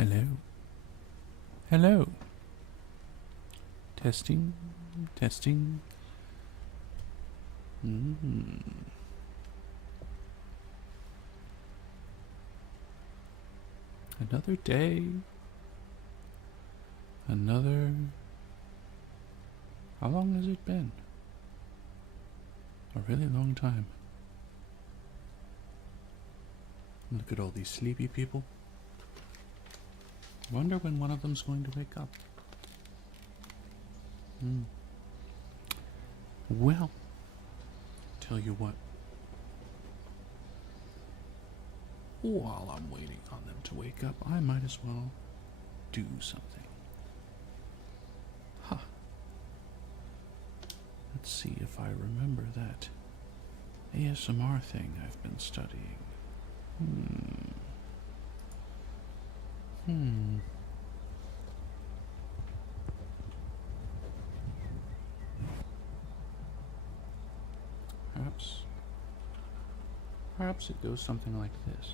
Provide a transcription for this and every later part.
Hello. Hello. Testing. Testing. Another day. Another... How long has it been? A really long time. Look at all these sleepy people. Wonder when one of them's going to wake up. Well, tell you what. While I'm waiting on them to wake up, I might as well do something. Huh. Let's see if I remember that ASMR thing I've been studying. Perhaps it goes something like this.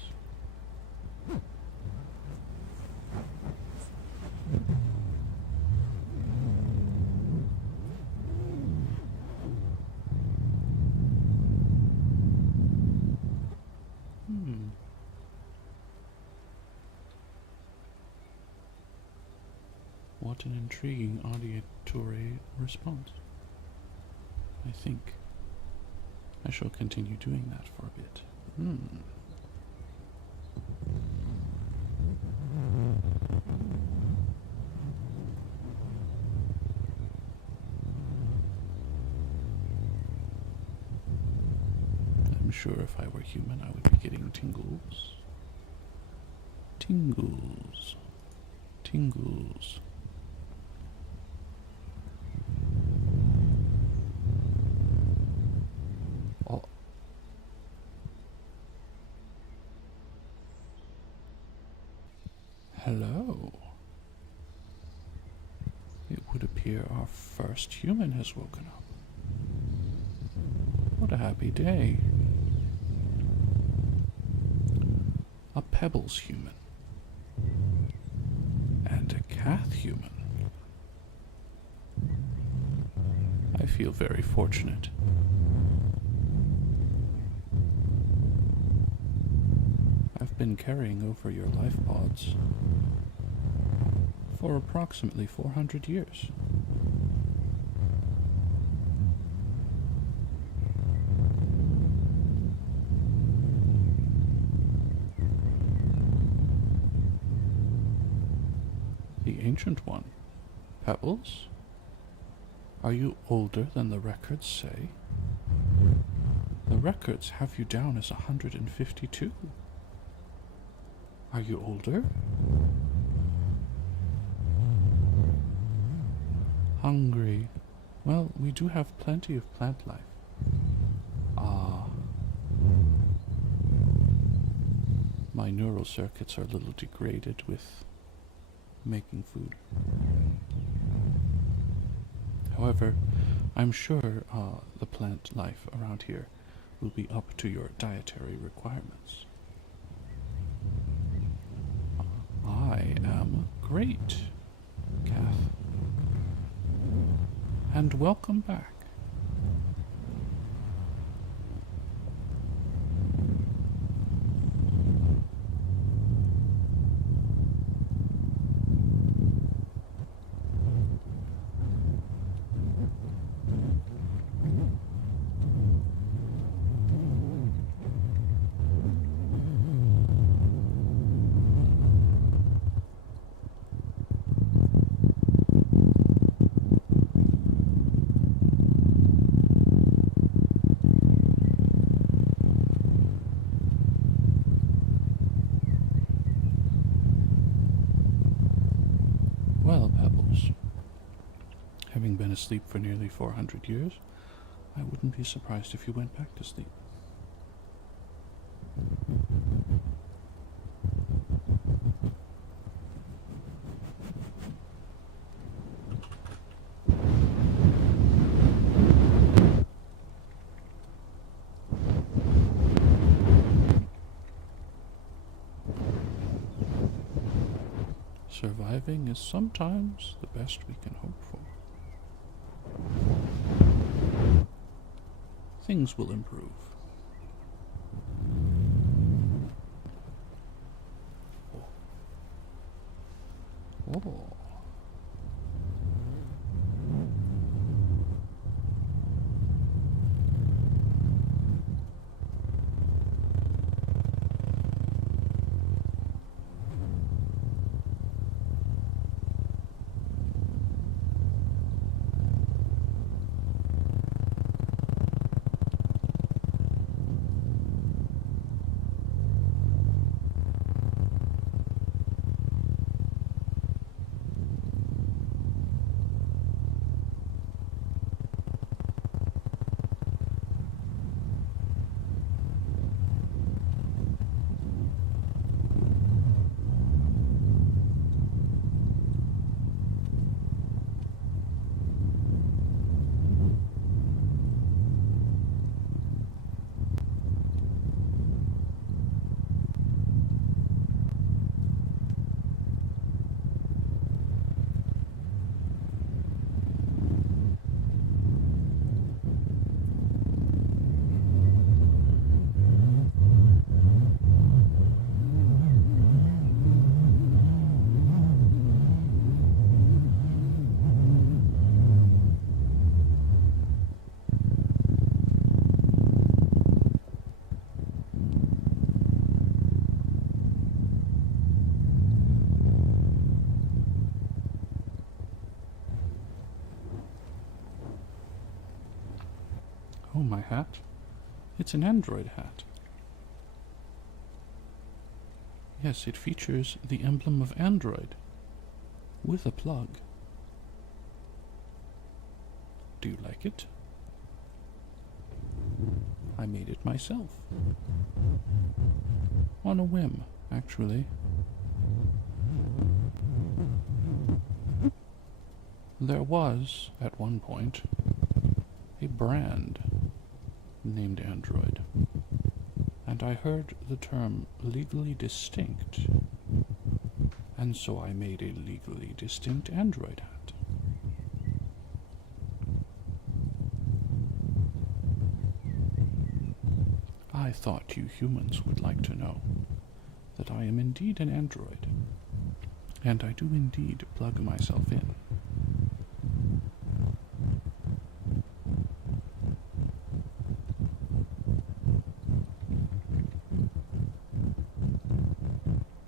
What an intriguing auditory response. I think I shall continue doing that for a bit. I'm sure if I were human, I would be getting tingles. Tingles. Tingles. Oh. Hello. It would appear our first human has woken up. What a happy day. A Pebbles human. And a Cath human. I feel very fortunate. I've been carrying over your life pods for approximately 400 years. The ancient one, Pebbles? Are you older than the records say? The records have you down as 152. Are you older? Hungry. Well, we do have plenty of plant life. Ah. My neural circuits are a little degraded with making food. However, I'm sure the plant life around here will be up to your dietary requirements. I am great, Kath. And welcome back. Well, Pebbles, having been asleep for nearly 400 years, I wouldn't be surprised if you went back to sleep. Surviving is sometimes the best we can hope for. Things will improve. Oh. Oh, my hat? It's an android hat. Yes, it features the emblem of Android, with a plug. Do you like it? I made it myself. On a whim, actually. There was, at one point, a brand named Android, and I heard the term legally distinct, and so I made a legally distinct Android hat. I thought you humans would like to know that I am indeed an android, and I do indeed plug myself in.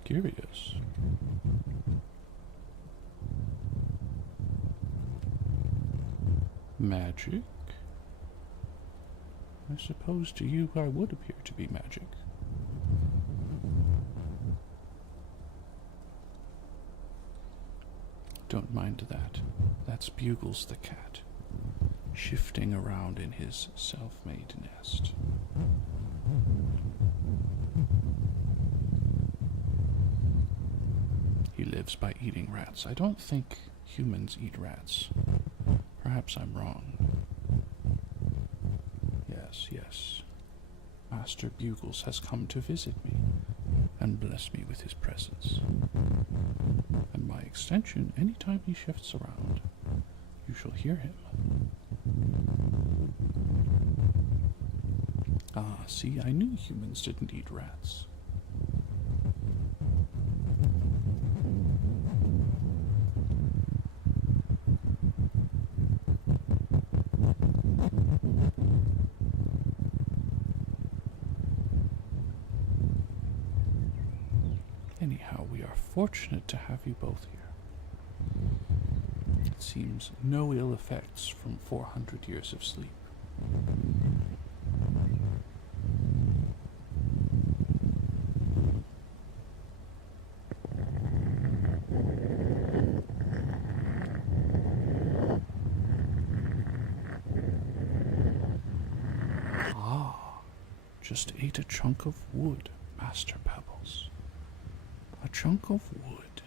Curious. Magic? I suppose to you I would appear to be magic. Don't mind that. That's Bugles the cat, shifting around in his self-made nest. He lives by eating rats. I don't think humans eat rats. Perhaps I'm wrong. Yes. Master Bugles has come to visit me and bless me with his presence. And by extension, anytime he shifts around, you shall hear him. Ah, see, I knew humans didn't eat rats. Anyhow, we are fortunate to have you both here. It seems no ill effects from 400 years of sleep. Ah, just ate a chunk of wood, Master Pebbles. A chunk of wood.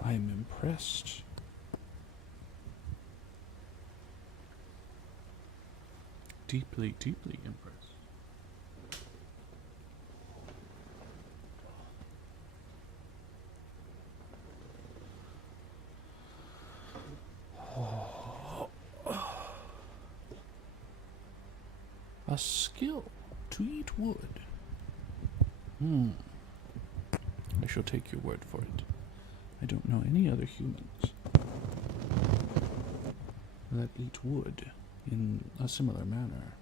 I am impressed. Deeply, deeply impressed. A skill to eat wood. I shall take your word for it. I don't know any other humans that eat wood in a similar manner.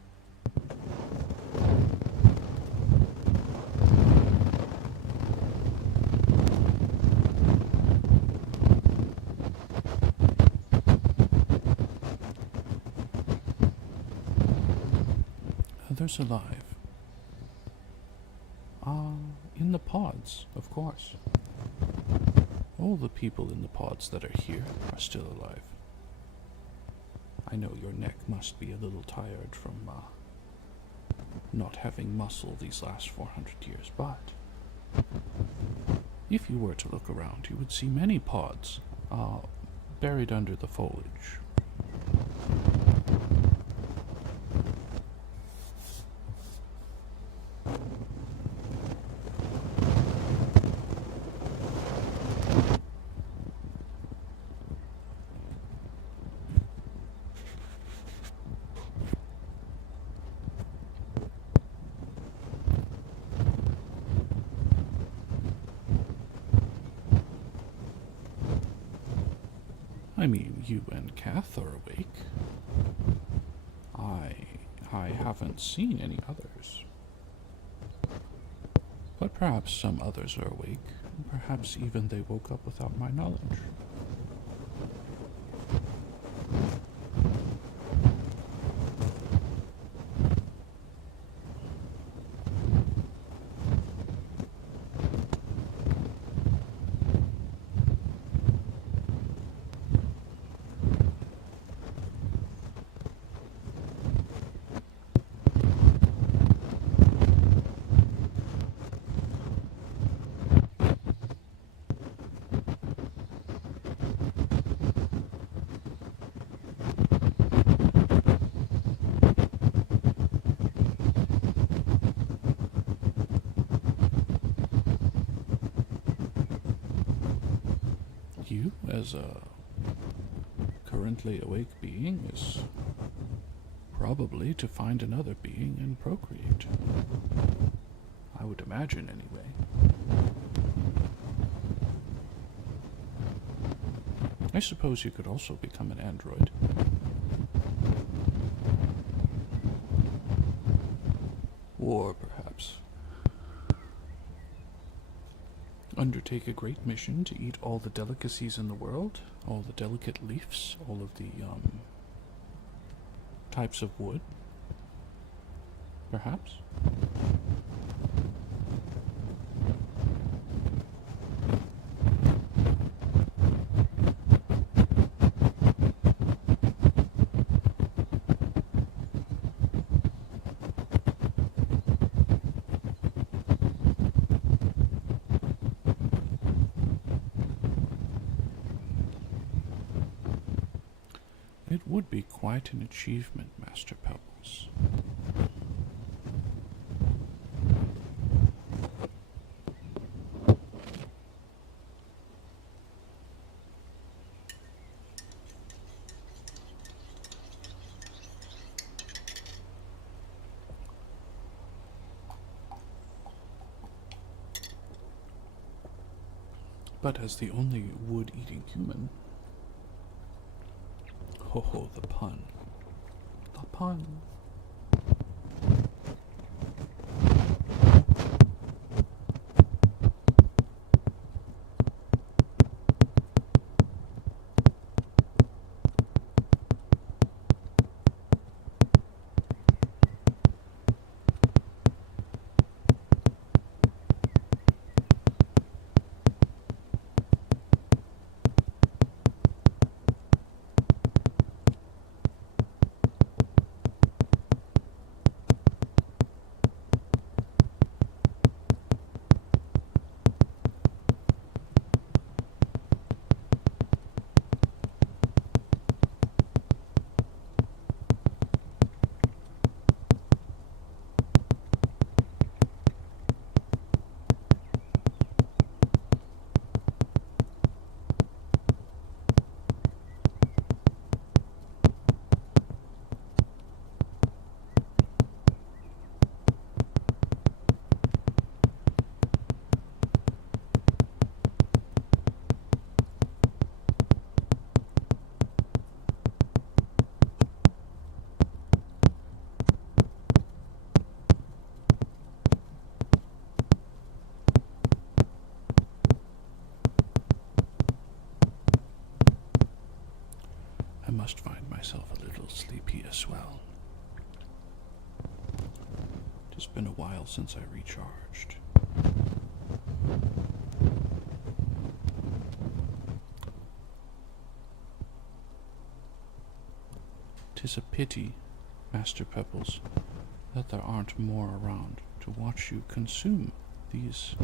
Others alive. In the pods, of course. All the people in the pods that are here are still alive. I know your neck must be a little tired from not having muscle these last 400 years, but if you were to look around, you would see many pods buried under the foliage. I mean, you and Kath are awake. I haven't seen any others. But perhaps some others are awake, and perhaps even they woke up without my knowledge. You, as a currently awake being, is probably to find another being and procreate. I would imagine, anyway. I suppose you could also become an android. Or perhaps undertake a great mission to eat all the delicacies in the world, all the delicate leaves, all of the types of wood, perhaps. It would be quite an achievement, Master Pebbles. But as the only wood-eating human, ho ho, the pun. The pun. must find myself a little sleepy as well. It has been a while since I recharged. 'Tis a pity, Master Pebbles, that there aren't more around to watch you consume these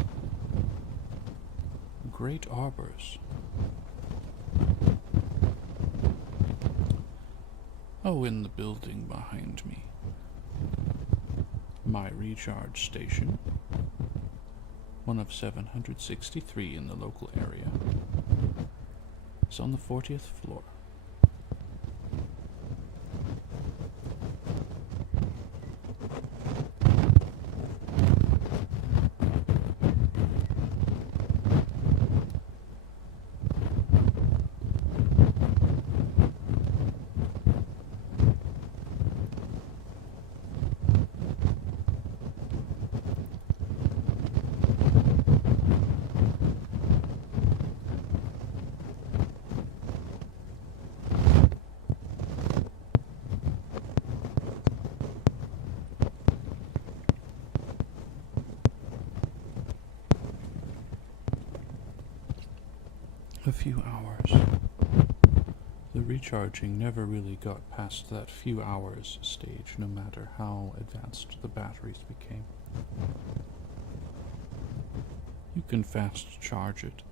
great arbors. Oh, in the building behind me. My recharge station, one of 763 in the local area, is on the 40th floor. A few hours. The recharging never really got past that few hours stage, no matter how advanced the batteries became. You can fast charge it,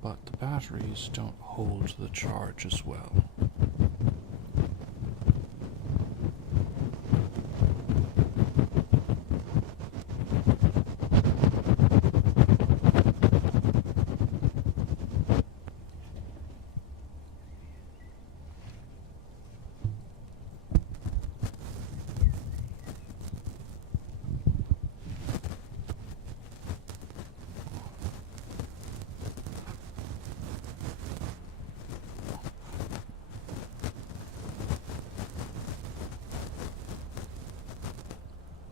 but the batteries don't hold the charge as well.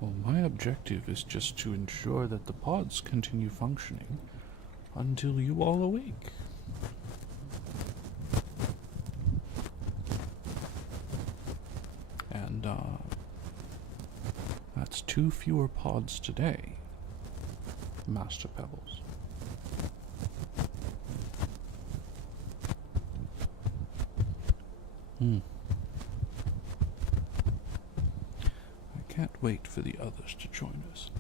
Well, my objective is just to ensure that the pods continue functioning until you all awake. And, that's 2 fewer pods today, Master Pebbles. I can't wait for the others to join us.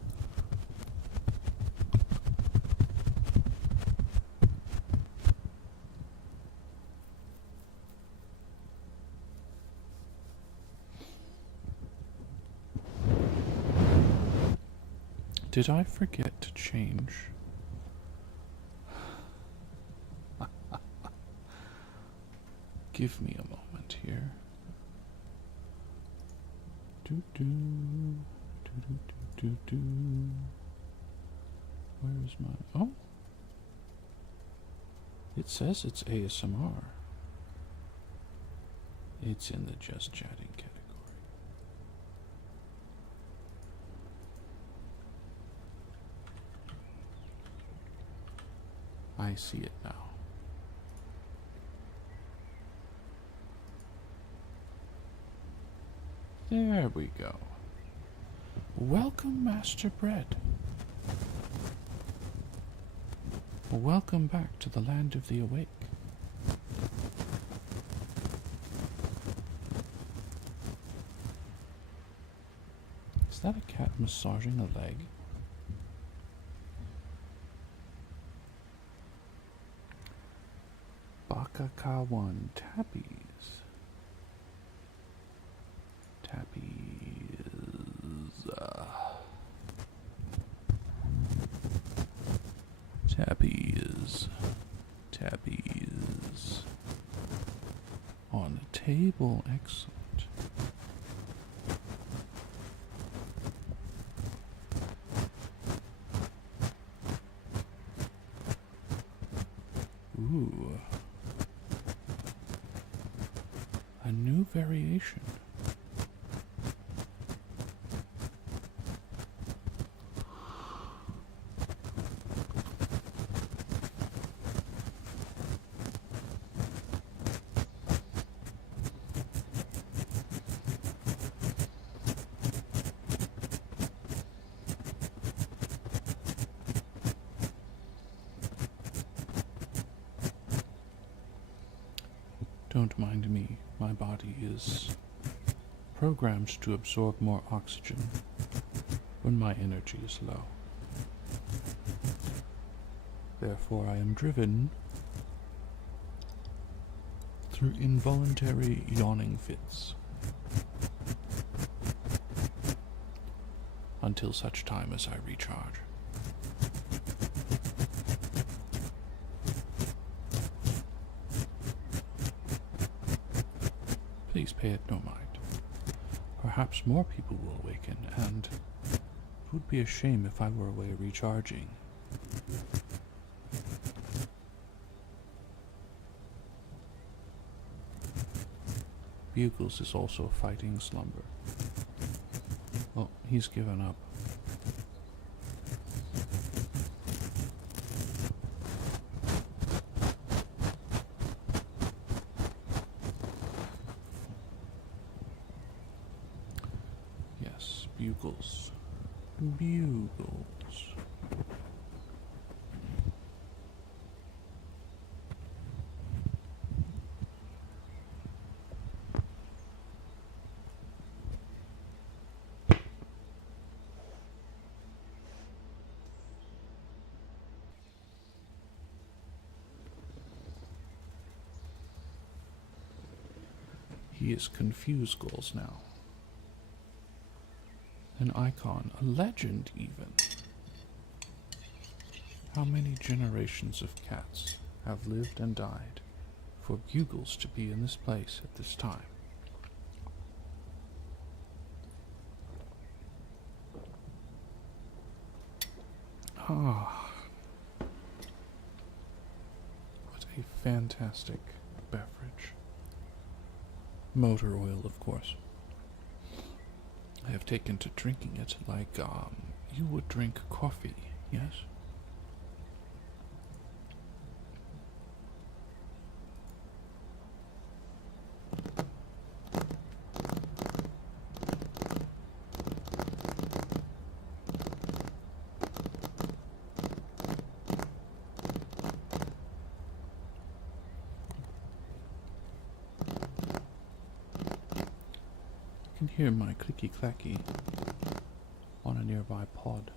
Did I forget to change? Give me a moment here. Where's my... Oh! It says it's ASMR. It's in the just chatting category. I see it now. There we go. Welcome, Master Bread. Welcome back to the land of the awake. Is that a cat massaging a leg? Bakakawan tappies. Tappies. On a table, excellent. Ooh. A new variation. Don't mind me. My body is programmed to absorb more oxygen when my energy is low. Therefore, I am driven through involuntary yawning fits until such time as I recharge. Please pay it no mind. Perhaps more people will awaken, and it would be a shame if I were away recharging. Bugles is also fighting slumber. Oh, he's given up. Yes, Bugles. Bugles. He is confused goals now. An icon, a legend even. How many generations of cats have lived and died for Bugles to be in this place at this time? Ah, what a fantastic beverage. Motor oil, of course. I have taken to drinking it like you would drink coffee, yes? I can hear my clicky-clacky on a nearby pod.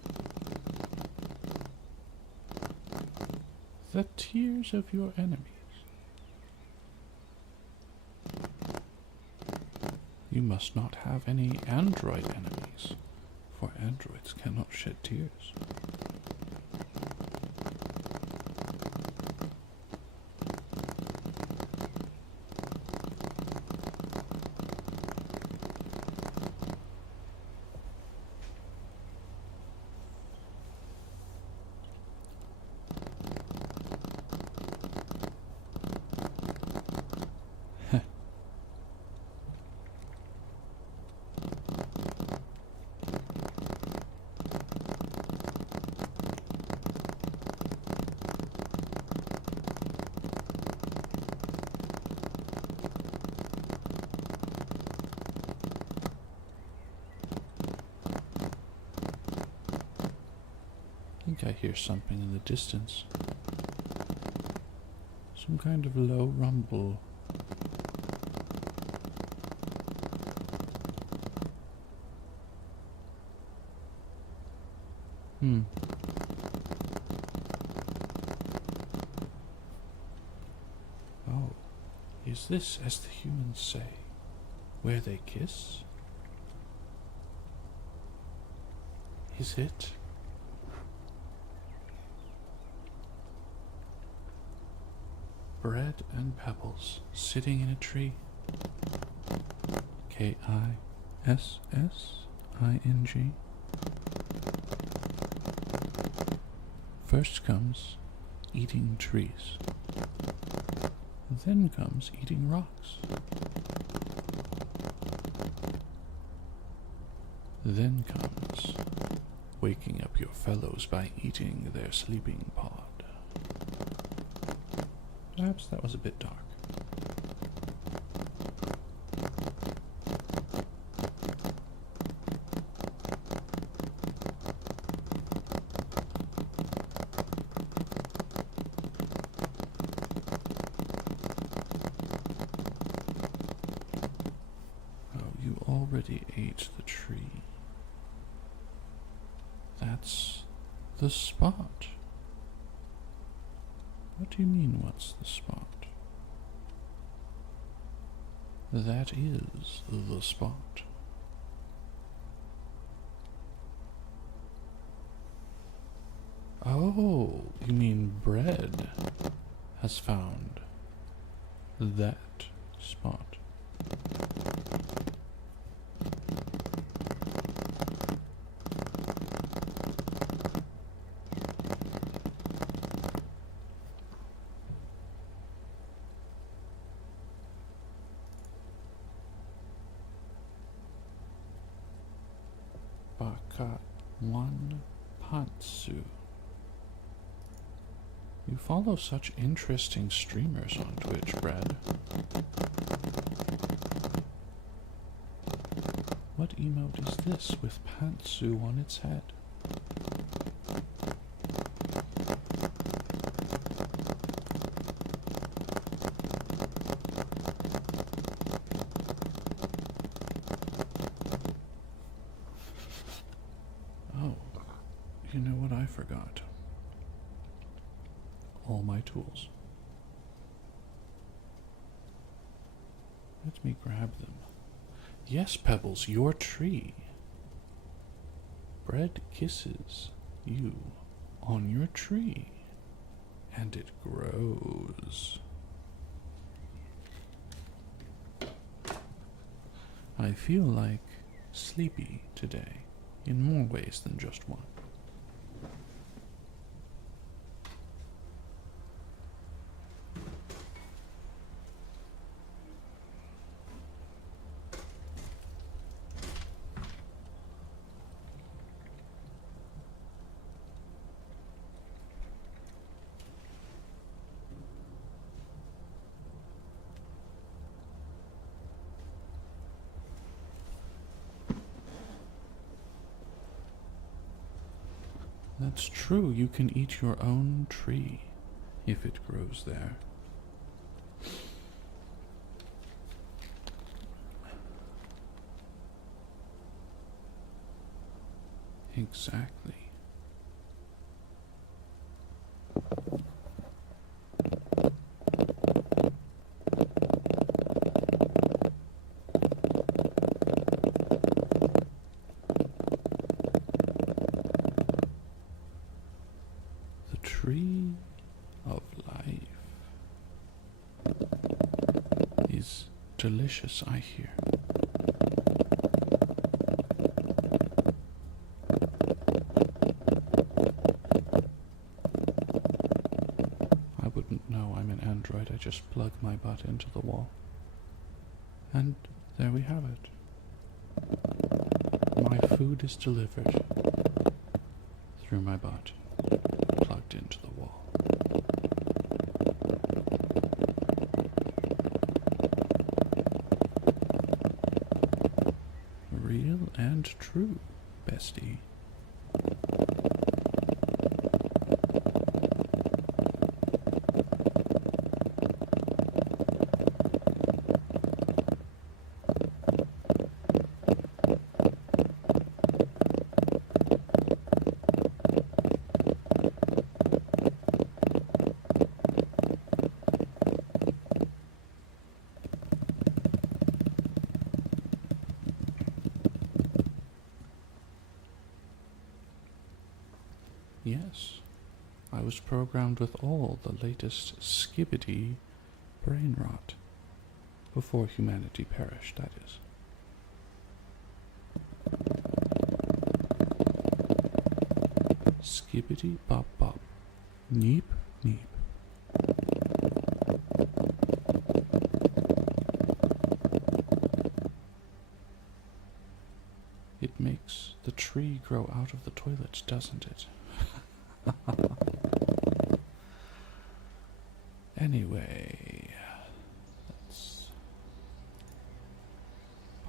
The tears of your enemies. You must not have any android enemies, for androids cannot shed tears. I think I hear something in the distance. Some kind of low rumble. Oh, is this, as the humans say, where they kiss? Is it? Bread and pebbles sitting in a tree. Kissing. First comes eating trees. Then comes eating rocks. Then comes waking up your fellows by eating their sleeping pod. Perhaps that was a bit dark. Somebody ate the tree. That's the spot. What do you mean, what's the spot? That is the spot. Oh, you mean bread has found that spot. Baka one Patsu. You follow such interesting streamers on Twitch, Brad. What emote is this with Pantsu on its head? Oh, you know what I forgot? All my tools. Let me grab them. Yes, Pebbles, your tree. Bread kisses you on your tree, and it grows. I feel like sleepy today, in more ways than just one. That's true, you can eat your own tree if it grows there. Exactly. The tree of life is delicious, I hear. I wouldn't know I'm an android. I just plug my butt into the wall. And there we have it. My food is delivered through my butt, plugged into the wall. Real and true, bestie. Yes, I was programmed with all the latest skibbity brain rot. Before humanity perished, that is. Skibbity bop bop. Neep neep. It makes the tree grow out of the toilet, doesn't it? Anyway, let's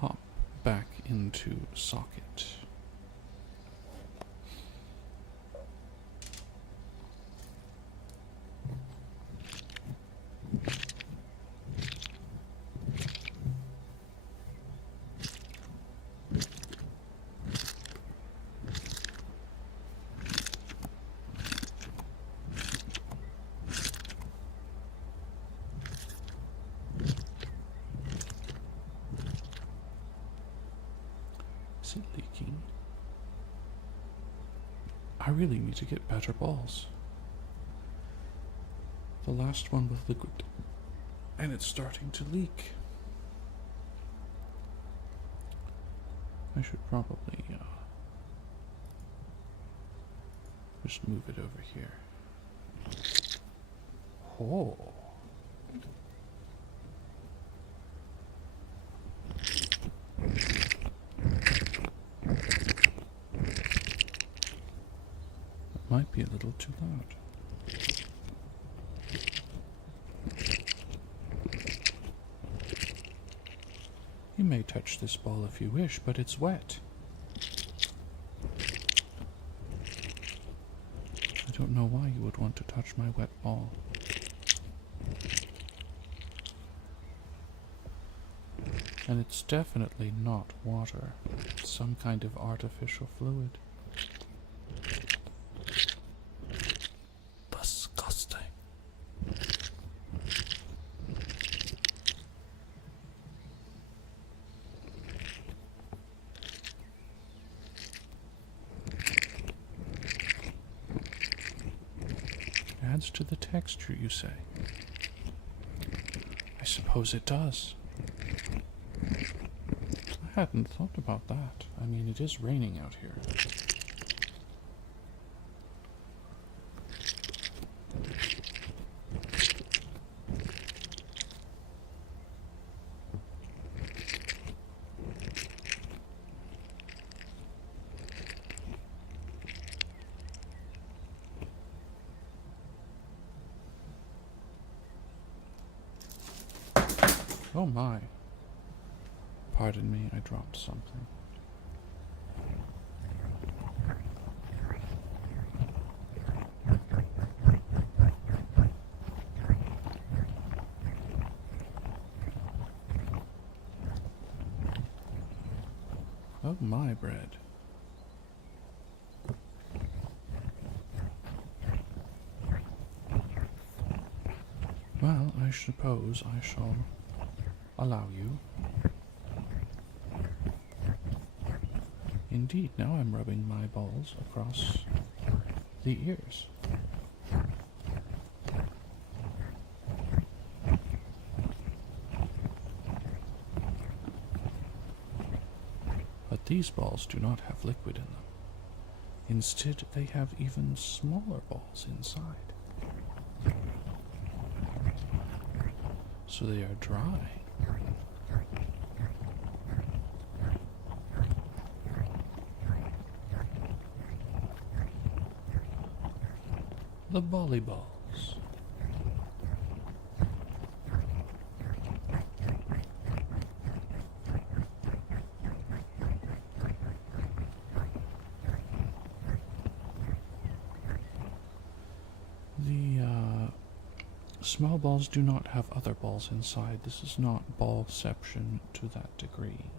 pop back into socket. leaking. I really need to get better balls. The last one was liquid, and it's starting to leak. I should probably just move it over here. Oh. That might be a little too loud. You may touch this ball if you wish, but it's wet. I don't know why you would want to touch my wet ball. And it's definitely not water. It's some kind of artificial fluid. Disgusting. Adds to the texture, you say? I suppose it does. I hadn't thought about that. I mean, it is raining out here. Oh my. Pardon me, I dropped something. Oh my, bread. Well, I suppose I shall allow you. Indeed, now I'm rubbing my balls across the ears. But these balls do not have liquid in them. Instead, they have even smaller balls inside. So they are dry. The volleyballs. The small balls do not have other balls inside. This is not ballception to that degree.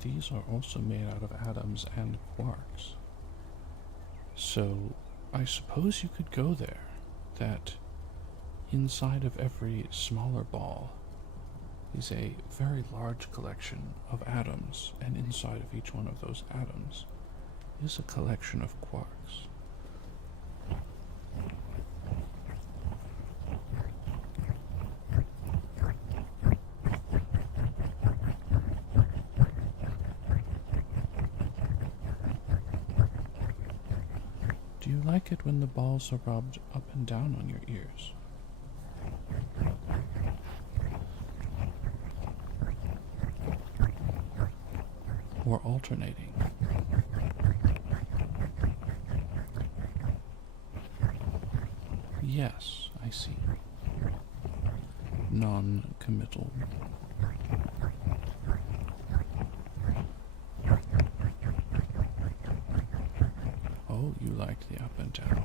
These are also made out of atoms and quarks. So I suppose you could go there, that inside of every smaller ball is a very large collection of atoms, and inside of each one of those atoms is a collection of quarks. Do you like it when the balls are rubbed up and down on your ears? Or alternating? Yes, I see. Non-committal. Oh, you like the up and down.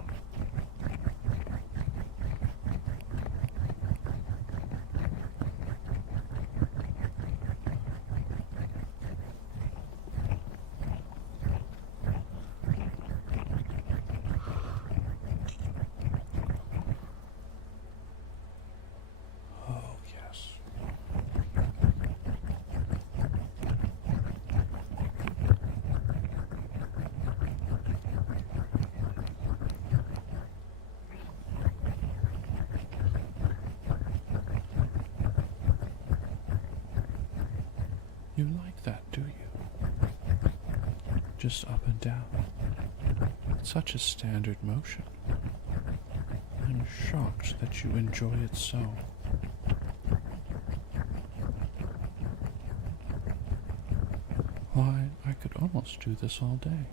just up and down. It's such a standard motion. I'm shocked that you enjoy it so. Why, I could almost do this all day.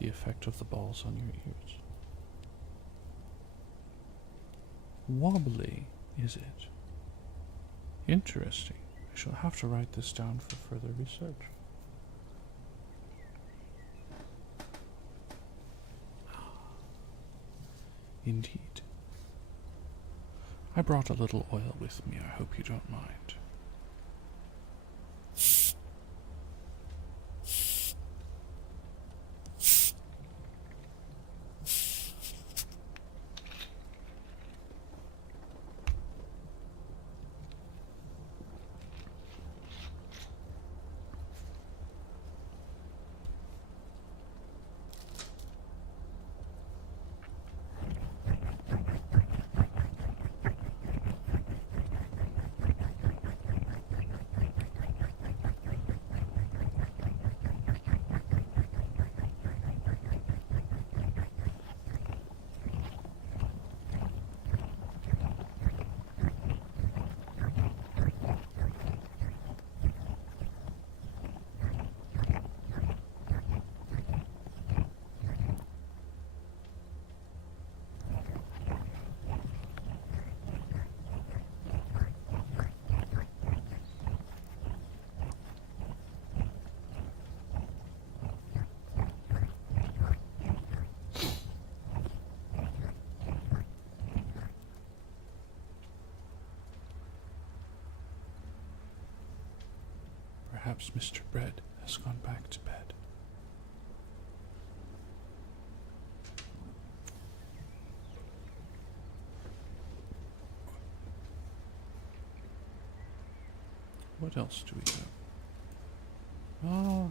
The effect of the balls on your ears. Wobbly, is it? Interesting. I shall have to write this down for further research. Indeed. I brought a little oil with me. I hope you don't mind. Perhaps Mr. Bread has gone back to bed. What else do we have? Oh.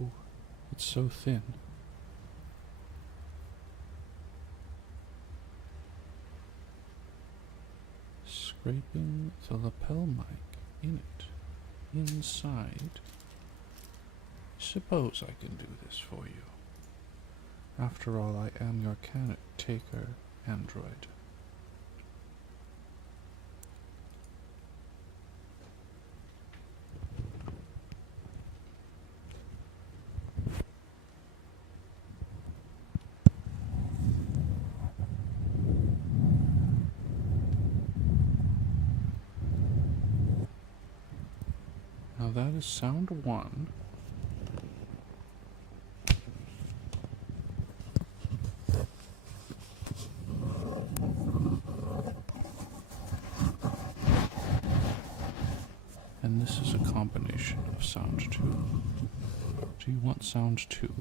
Ooh, it's so thin. Scraping the lapel mic in it, inside. Suppose I can do this for you. After all, I am your caretaker android. Now that is sound one. And this is a combination of sound two. Do you want sound two?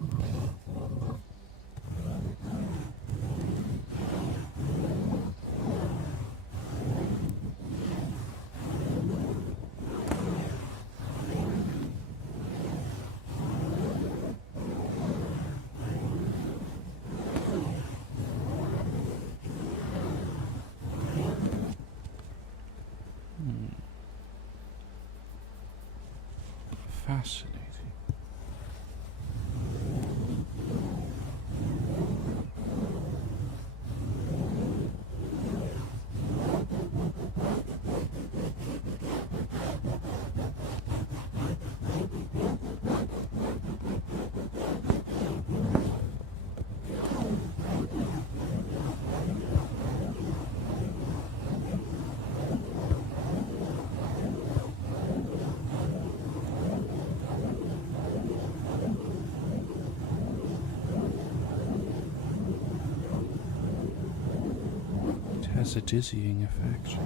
Fascinating. Has a dizzying effect.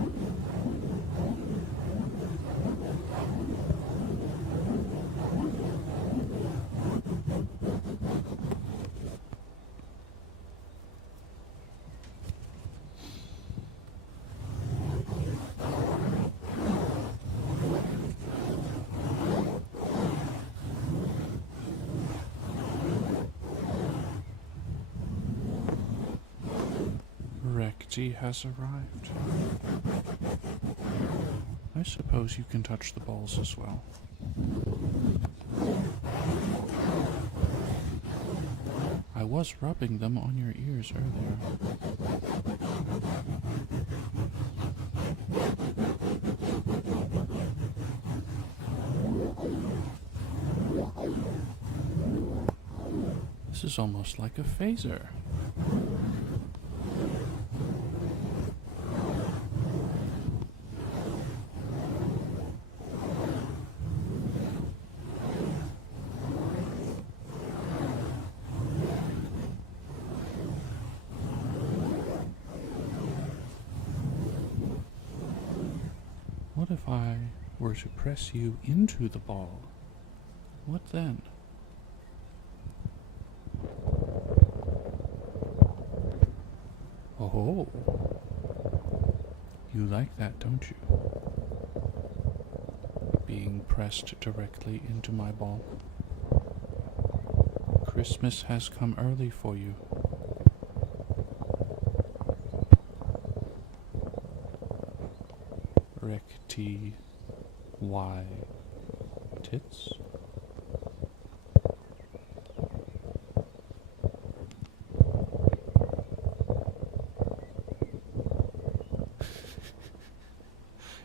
party has arrived. I suppose you can touch the balls as well. I was rubbing them on your ears earlier. This is almost like a phaser. What if I were to press you into the ball? What then? Oh, you like that, don't you? Being pressed directly into my ball. Christmas has come early for you. Recti Y tits.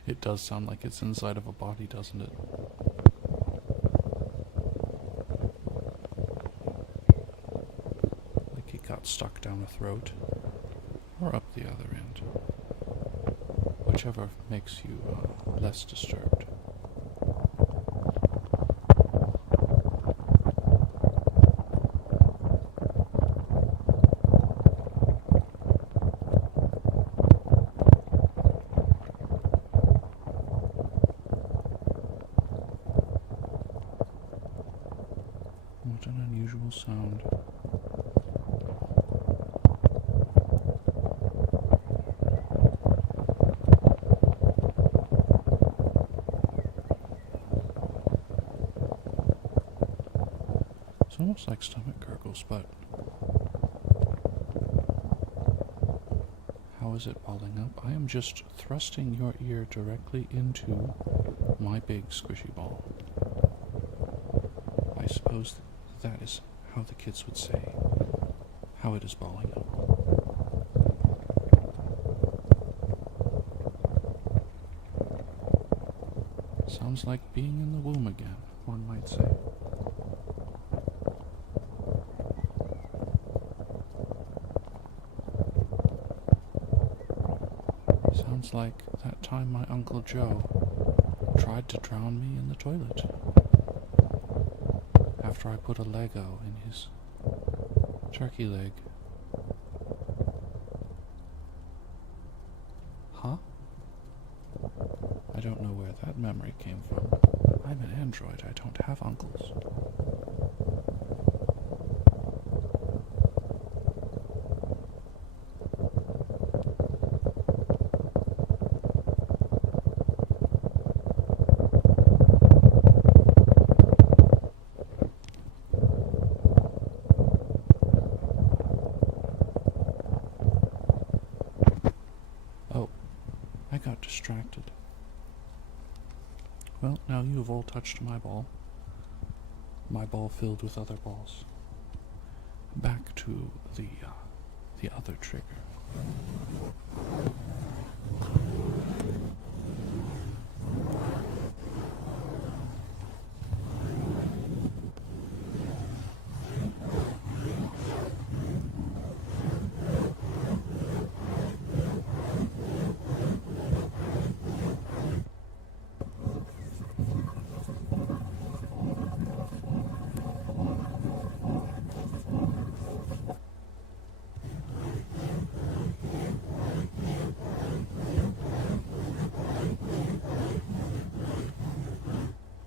It does sound like it's inside of a body, doesn't it? Like it got stuck down a throat. Or up the other end. Whichever makes you less disturbed. What an unusual sound. It's almost like stomach gurgles, but how is it balling up? I am just thrusting your ear directly into my big squishy ball. I suppose that is how the kids would say how it is balling up. Sounds like being in the womb again, one might say. Sounds like that time my Uncle Joe tried to drown me in the toilet after I put a Lego in his turkey leg. Huh? I don't know where that memory came from. I'm an android, I don't have uncles. Oh, I got distracted. Well, now you've all touched my ball filled with other balls. Back to the other trigger.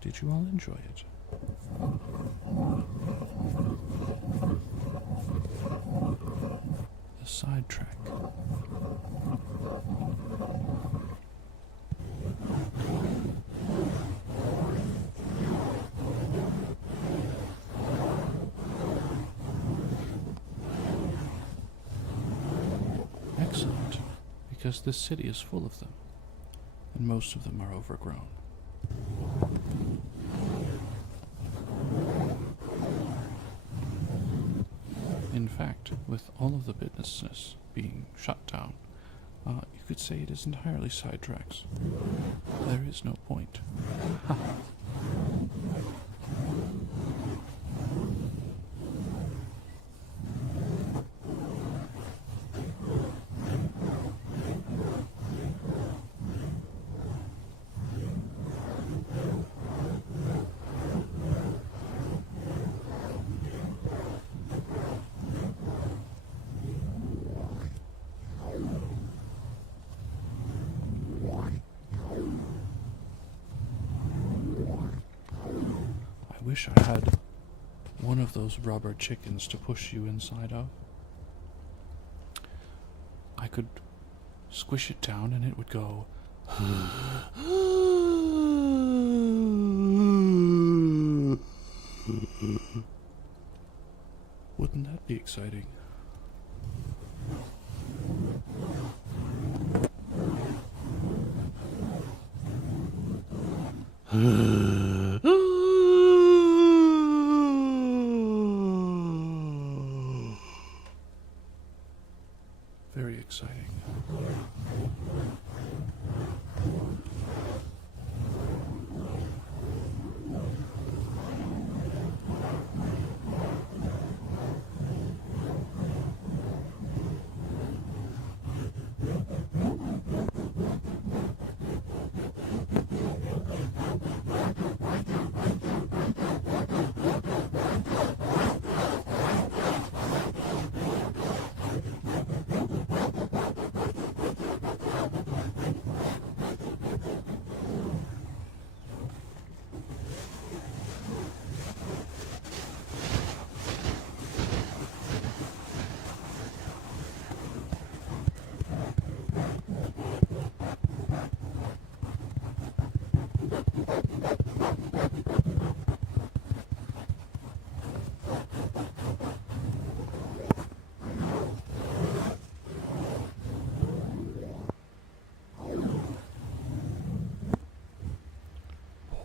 Did you all enjoy it? The sidetrack. Excellent. because this city is full of them, and most of them are overgrown. In fact, with all of the businesses being shut down, you could say it is entirely side tracks. There is no point. I wish I had one of those rubber chickens to push you inside of. I could squish it down and it would go. Wouldn't that be exciting? Very exciting.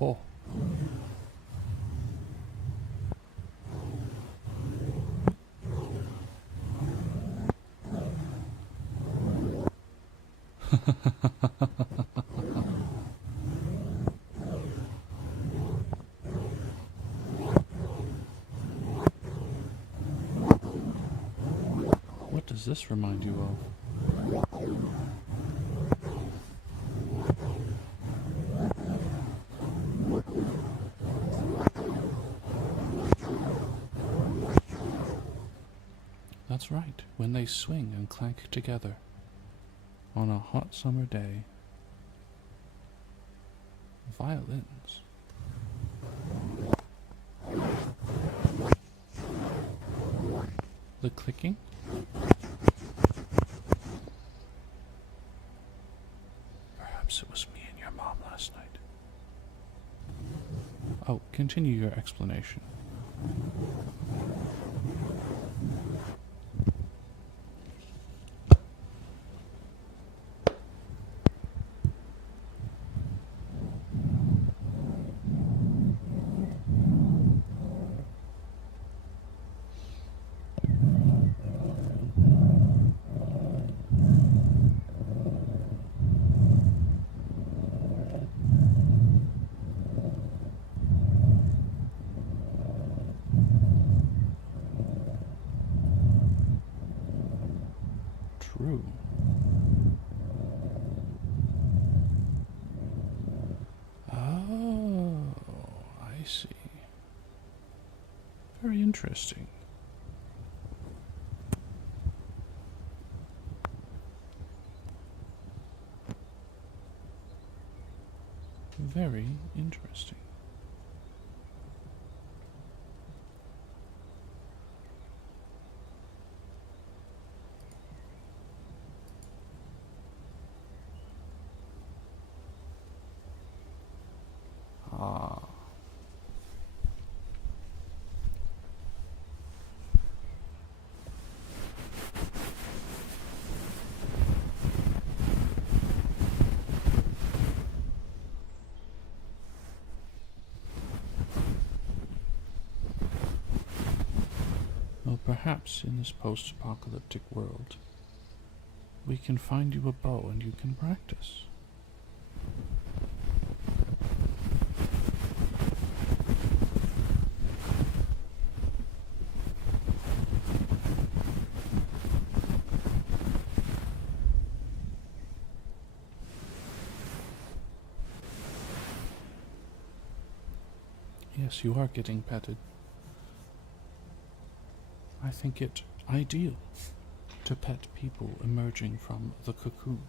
Oh. What does this remind you of? That's right, when they swing and clank together on a hot summer day. Violins. The clicking? Perhaps it was me and your mom last night. Oh, continue your explanation. True. Oh, I see. Very interesting. Very interesting. Ah. Perhaps in this post-apocalyptic world, we can find you a bow and you can practice. Yes, you are getting petted. I think it ideal to pet people emerging from the cocoon.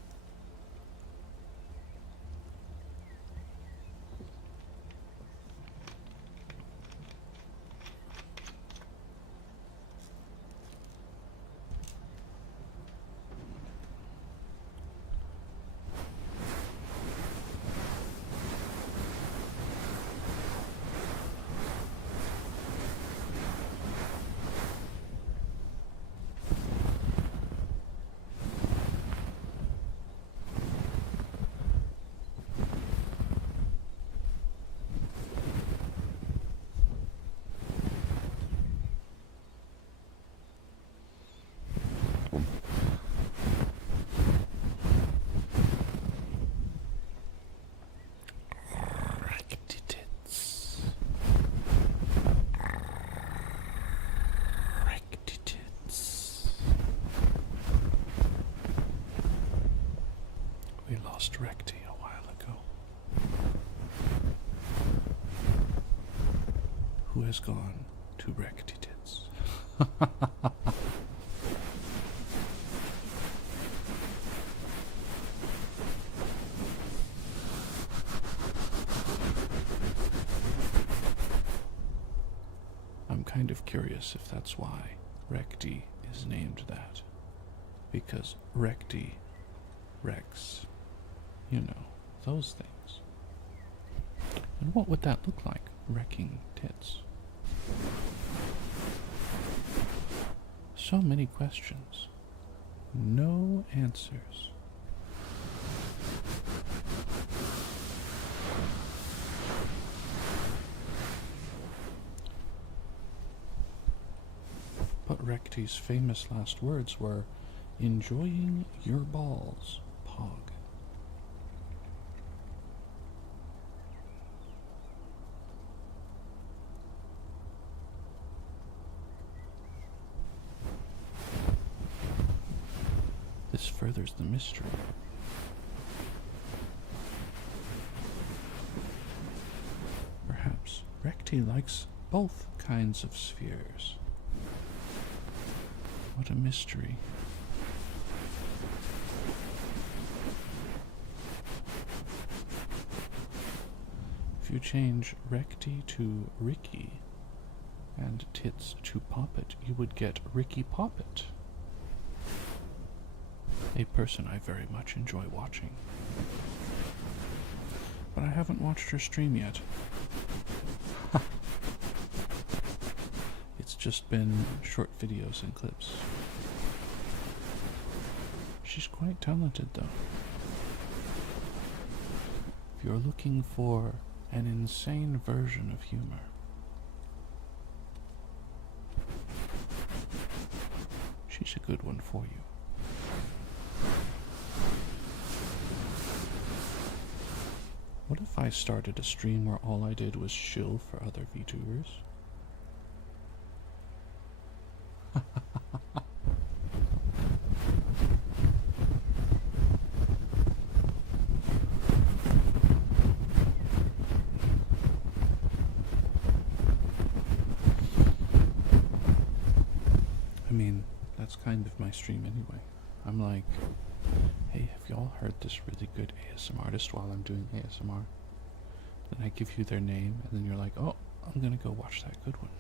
We lost Recti a while ago. Who has gone to Recti Tits? I'm kind of curious if that's why Recti is named that. Because Recti, Rex, you know, those things. And what would that look like? Wrecking tits. So many questions. No answers. But Recti's famous last words were, "Enjoying your balls, Pog." This furthers the mystery. Perhaps Recti likes both kinds of spheres. What a mystery. If you change Recti to Ricky and Tits to Poppet, you would get Ricky Poppet. A person I very much enjoy watching. But I haven't watched her stream yet. It's just been short videos and clips. She's quite talented though. If you're looking for an insane version of humor, she's a good one for you. What if I started a stream where all I did was shill for other VTubers? I mean, that's kind of my stream anyway. I'm like, hey, have y'all heard this really good ASMR artist while I'm doing ASMR? Then I give you their name, and then you're like, oh, I'm gonna go watch that good one.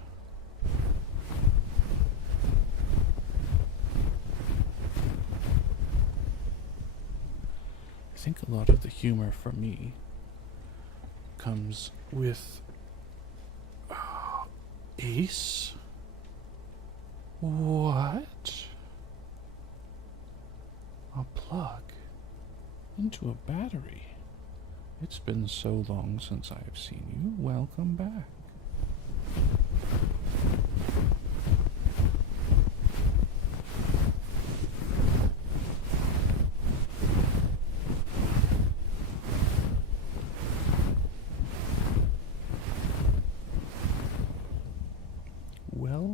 I think a lot of the humor for me comes with Ace? What? A plug into a battery? It's been so long since I've seen you. Welcome back.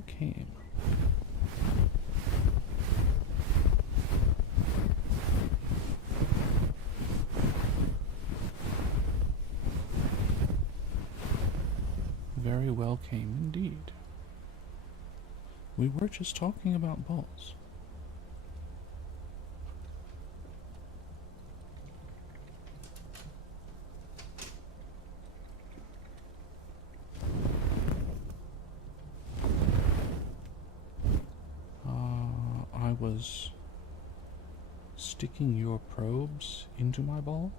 well came. Very well came indeed. We were just talking about balls. I was sticking your probes into my balls?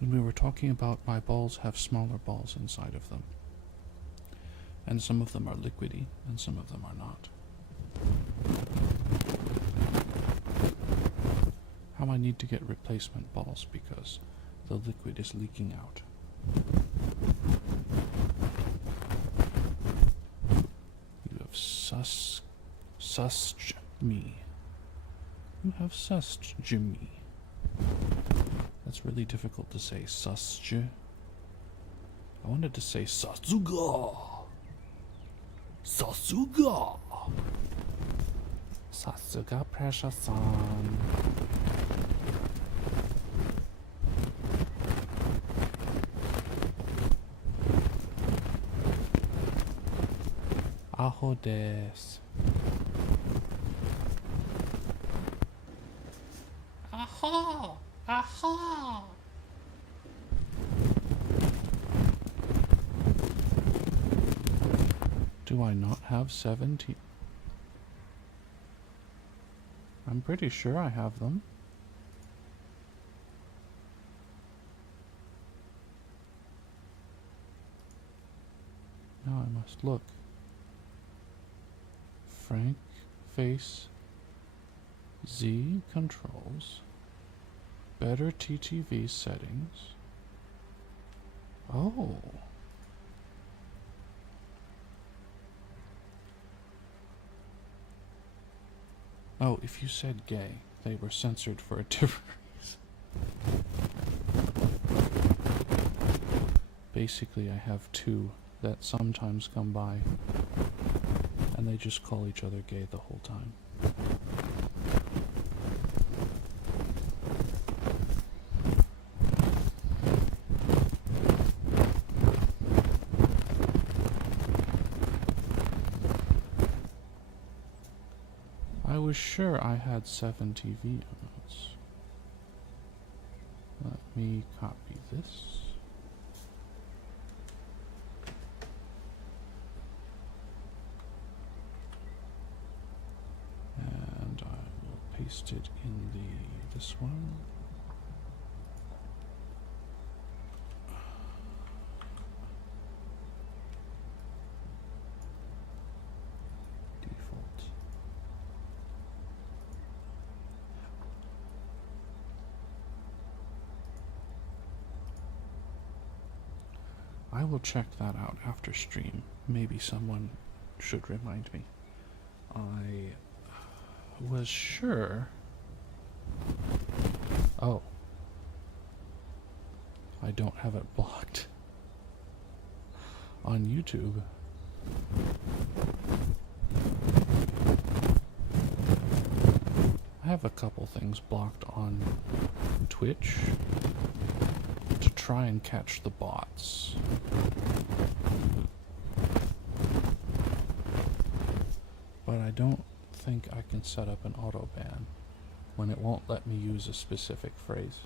And we were talking about my balls have smaller balls inside of them. And some of them are liquidy, and some of them are not. How I need to get replacement balls because the liquid is leaking out. You have sussed me. You have sussed me. That's really difficult to say. Sussed. I wanted to say Sasuga. Sasuga. Sasuga precious-san. Aho desu. Aha! Aha! Do I not have 17? I'm pretty sure I have them. Now I must look. Frank Face Z controls. Better TTV settings. Oh. Oh, if you said gay, they were censored for a different reason. Basically, I have two that sometimes come by, and they just call each other gay the whole time. I was sure I had 7 TV remotes. Let me copy this. And I will paste it in this one. I will check that out after stream. Maybe someone should remind me. I was sure. Oh. I don't have it blocked on YouTube. I have a couple things blocked on Twitch to try and catch the bots. But I don't think I can set up an auto ban when it won't let me use a specific phrase.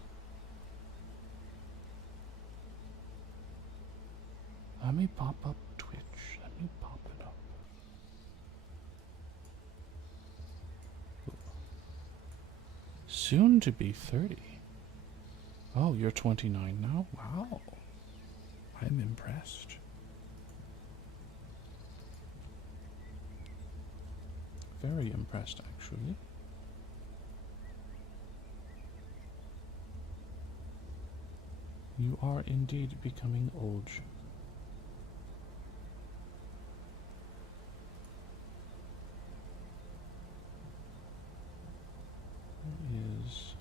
Let me pop up Twitch. Let me pop it up. Soon to be 30. Oh, you're 29 now? Wow. I'm impressed. Very impressed, actually. You are indeed becoming old. There is...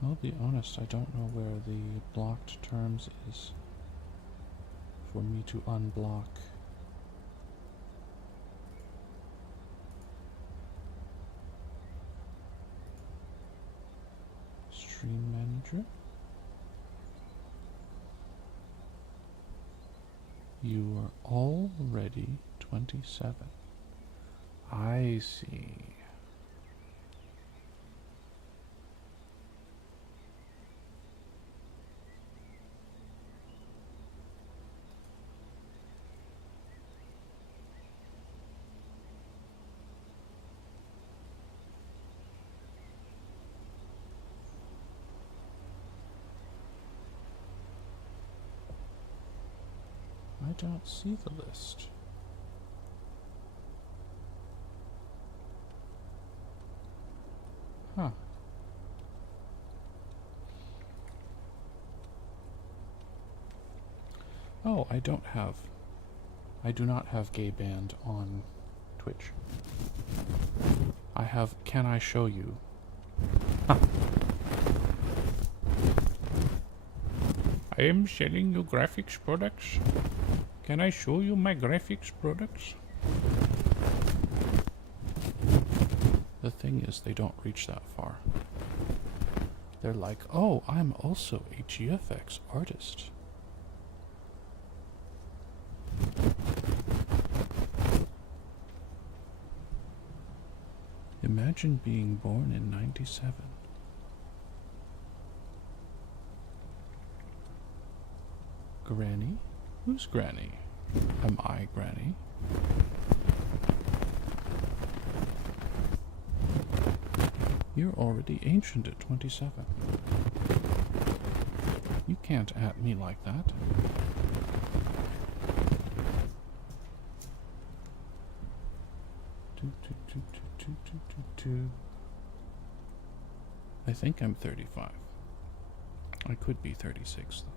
I'll be honest, I don't know where the blocked terms is for me to unblock. Stream manager. You are already 27. I see. I don't see the list. Huh. Oh, I do not have gay band on Twitch. I have can I show you? Huh. I am selling you graphics products. Can I show you my graphics products? The thing is, they don't reach that far. They're like, oh, I'm also a GFX artist. Imagine being born in 97. Granny? Who's Granny? Am I Granny? You're already ancient at 27. You can't at me like that. I think I'm 35. I could be 36 though.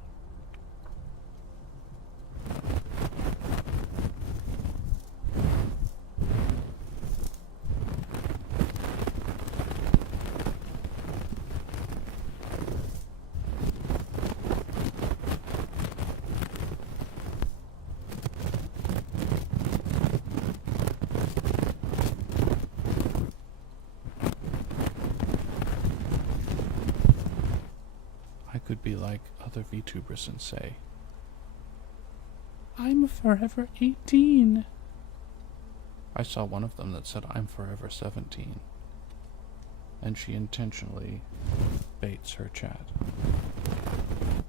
Could be like other VTubers and say, I'm forever 18. I saw one of them that said, I'm forever 17. And she intentionally baits her chat.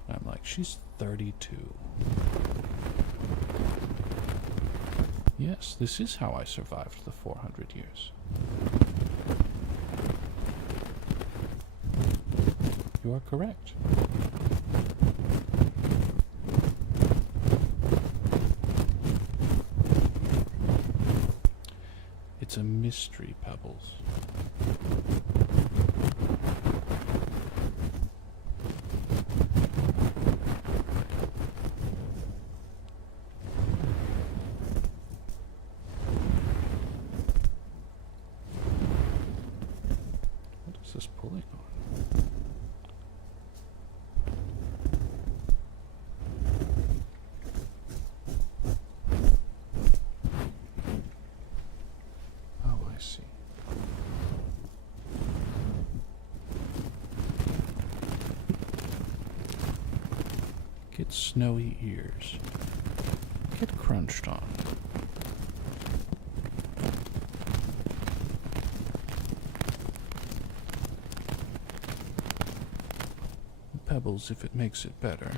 And I'm like, she's 32. Yes, this is how I survived the 400 years. You are correct. It's a mystery, Pebbles. What is this pulling on? Get snowy ears. Get crunched on. Pebbles, if it makes it better.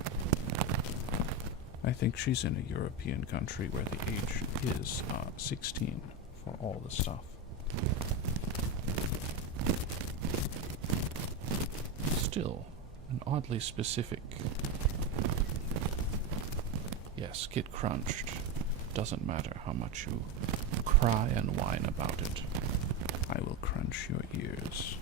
I think she's in a European country where the age is 16 for all the stuff. Still, an oddly specific Yes, get crunched. Doesn't matter how much you cry and whine about it. I will crunch your ears.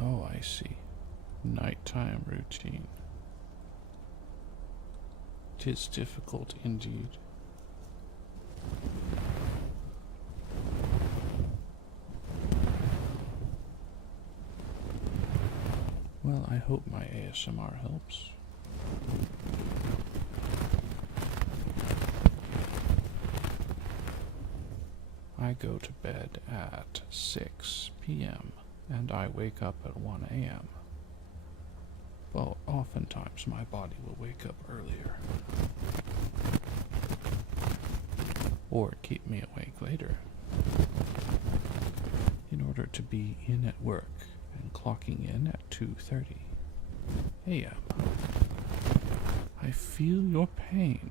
Oh, I see. Nighttime routine. 'Tis difficult indeed. Well, I hope my ASMR helps. I go to bed at 6 p.m. and I wake up at 1 a.m. Well, oftentimes my body will wake up earlier. Or keep me awake later. In order to be in at work and clocking in at 2:30 a.m. I feel your pain.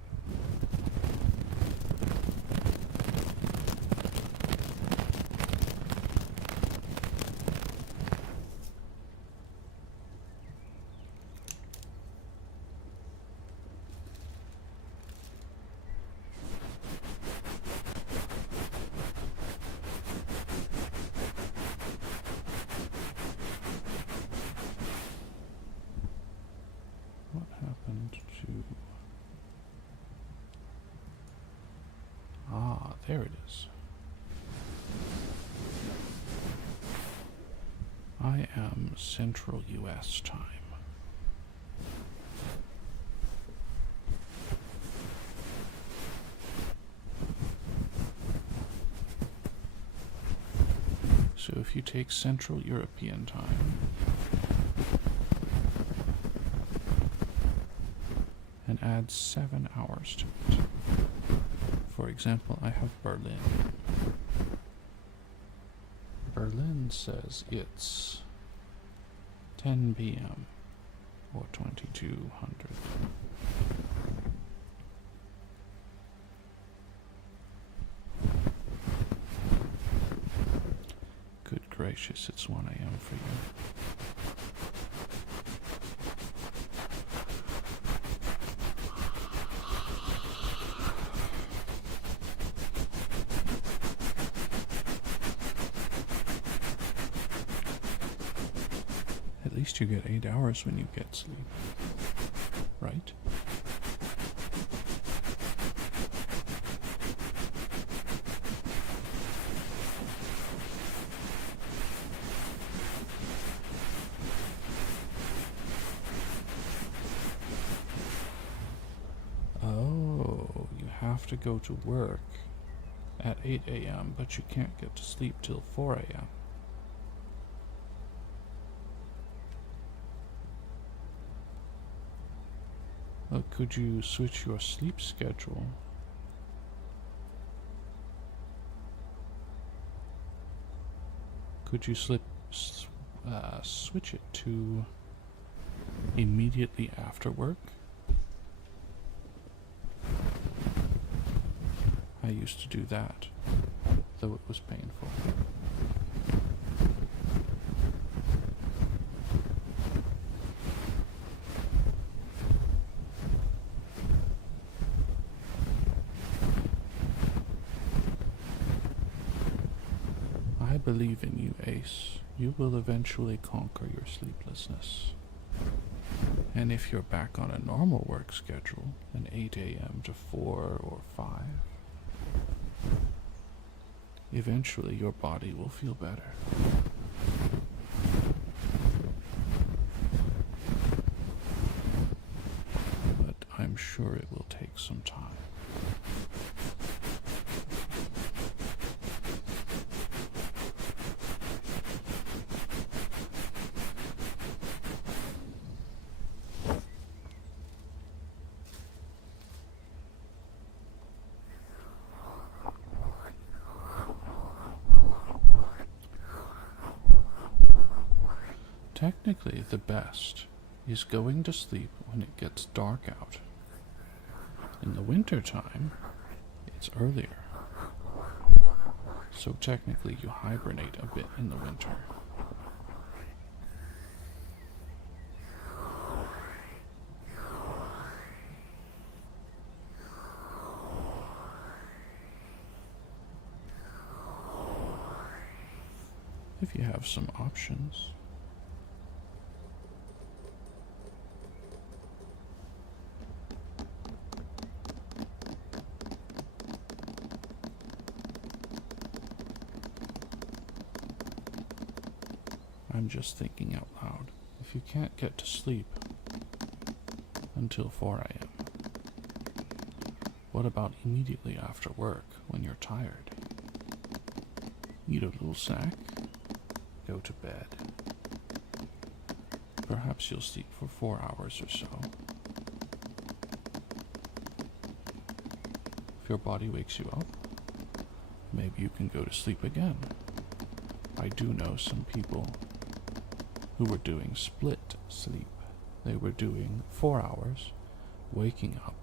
What happened to... Ah, there it is. I am Central US time. So if you take Central European time and add 7 hours to it. For example, I have Berlin. Berlin says it's 10 p.m. or 2200. Good gracious, it's 1 a.m. for you. At least you get 8 hours when you get sleep, right? Oh, you have to go to work at 8 a.m., but you can't get to sleep till 4 a.m. Well, could you switch your sleep schedule? Could you switch it to immediately after work? I used to do that, though it was painful. I believe in you, Ace. You will eventually conquer your sleeplessness. And if you're back on a normal work schedule, an 8 a.m. to 4 or 5, eventually your body will feel better. But I'm sure it will take some time. Technically, the best is going to sleep when it gets dark out. In the winter time, it's earlier. So technically you hibernate a bit in the winter. If you have some options. I'm just thinking out loud. If you can't get to sleep until 4 a.m., what about immediately after work when you're tired? Eat a little snack, go to bed. Perhaps you'll sleep for 4 hours or so. If your body wakes you up, maybe you can go to sleep again. I do know some people who were doing split sleep. They were doing 4 hours, waking up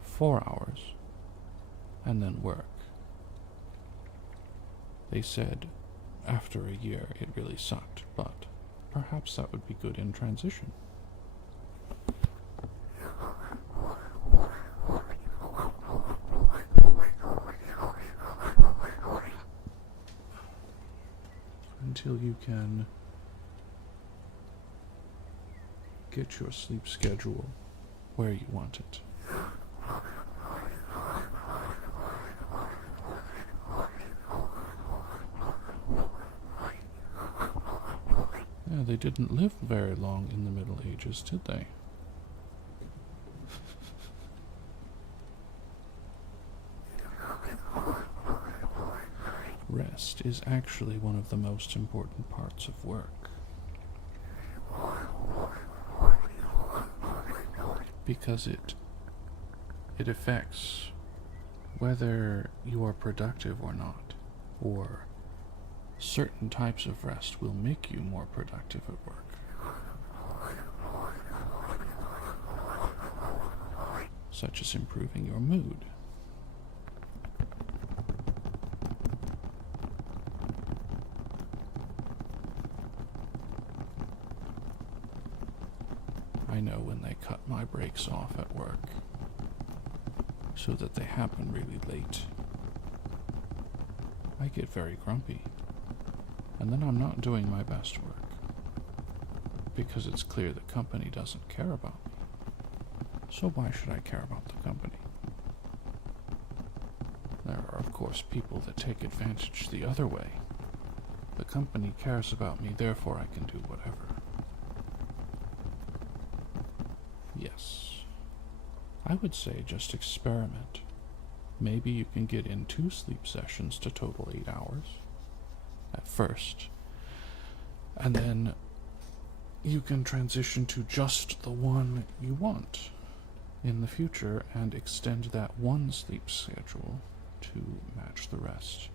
4 hours, and then work. They said after a year it really sucked, but perhaps that would be good in transition. Until you can get your sleep schedule where you want it. Yeah, they didn't live very long in the Middle Ages, did they? Rest is actually one of the most important parts of work. Because it affects whether you are productive or not, or certain types of rest will make you more productive at work. Such as improving your mood. I know when they cut my breaks off at work so that they happen really late, I get very grumpy, and then I'm not doing my best work because it's clear the company doesn't care about me. So why should I care about the company? There are, of course, people that take advantage the other way. The company cares about me, therefore I can do whatever. Yes, I would say just experiment. Maybe you can get in 2 sleep sessions to total 8 hours at first, and then you can transition to just the one you want in the future and extend that one sleep schedule to match the rest.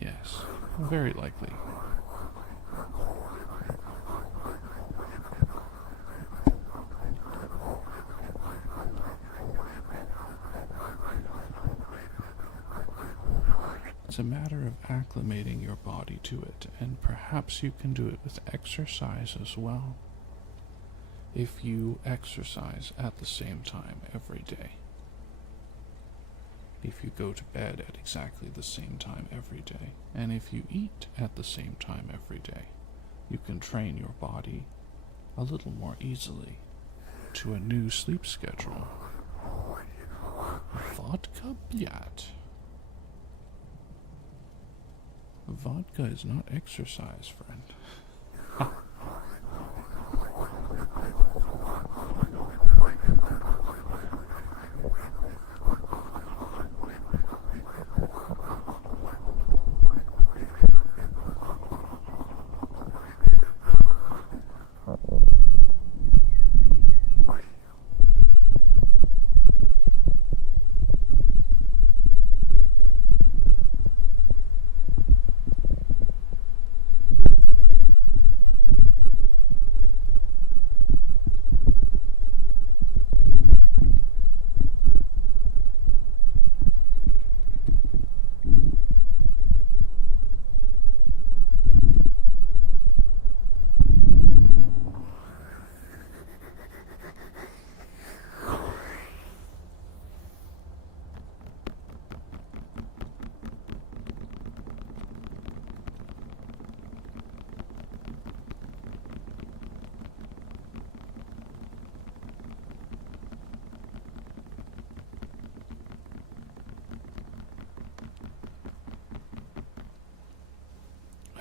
Yes, very likely. It's a matter of acclimating your body to it, and perhaps you can do it with exercise as well. If you exercise at the same time every day. If you go to bed at exactly the same time every day, and if you eat at the same time every day, you can train your body a little more easily to a new sleep schedule. Vodka Blyat. Vodka is not exercise, friend.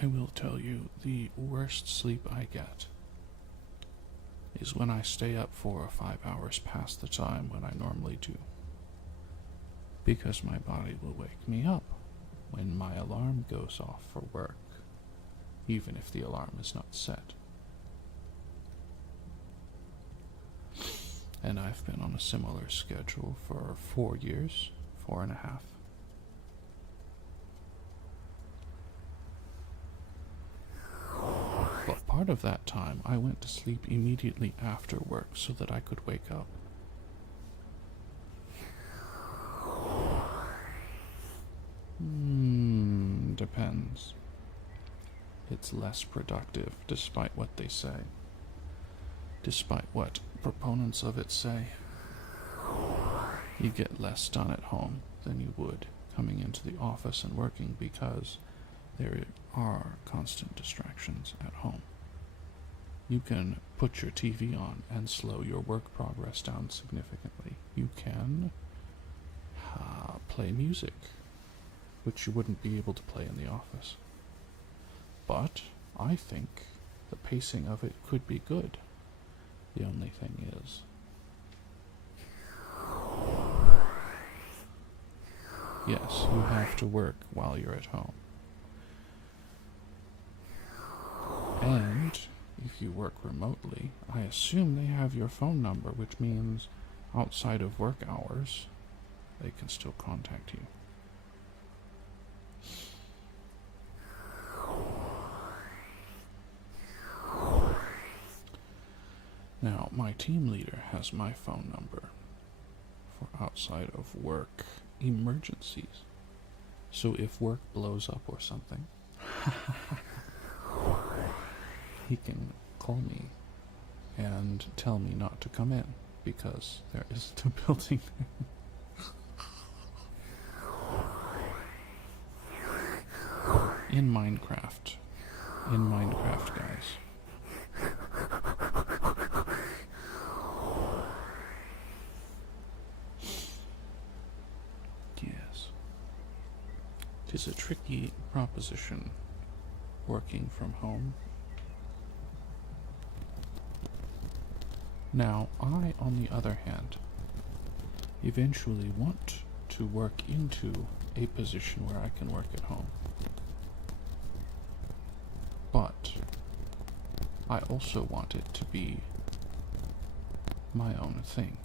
I will tell you, the worst sleep I get is when I stay up 4 or 5 hours past the time when I normally do. Because my body will wake me up when my alarm goes off for work, even if the alarm is not set. And I've been on a similar schedule for 4 years, 4.5. But part of that time, I went to sleep immediately after work so that I could wake up. Depends. It's less productive, despite what they say. Despite what proponents of it say. You get less done at home than you would coming into the office and working because there are constant distractions at home. You can put your TV on and slow your work progress down significantly. You can play music, which you wouldn't be able to play in the office. But I think the pacing of it could be good. The only thing is, yes, you have to work while you're at home. And if you work remotely, I assume they have your phone number, which means outside of work hours, they can still contact you. Now, my team leader has my phone number for outside of work emergencies. So if work blows up or something, he can call me and tell me not to come in because there isn't a building there. In Minecraft. In Minecraft, guys. Yes. 'Tis a tricky proposition, working from home. Now, I, on the other hand, eventually want to work into a position where I can work at home. But I also want it to be my own thing.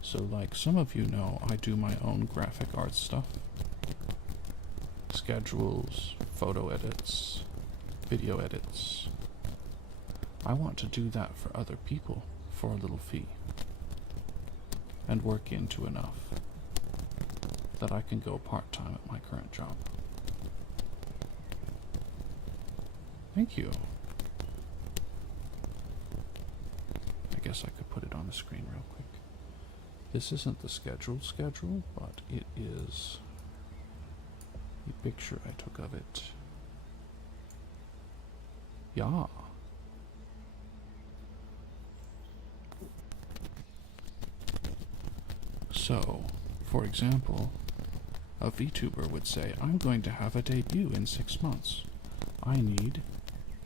So like some of you know, I do my own graphic arts stuff. Schedules, photo edits, video edits. I want to do that for other people for a little fee. And work into enough that I can go part-time at my current job. Thank you. I guess I could put it on the screen real quick. This isn't the schedule, but it is the picture I took of it. Yeah. So, for example, a VTuber would say, I'm going to have a debut in 6 months. I need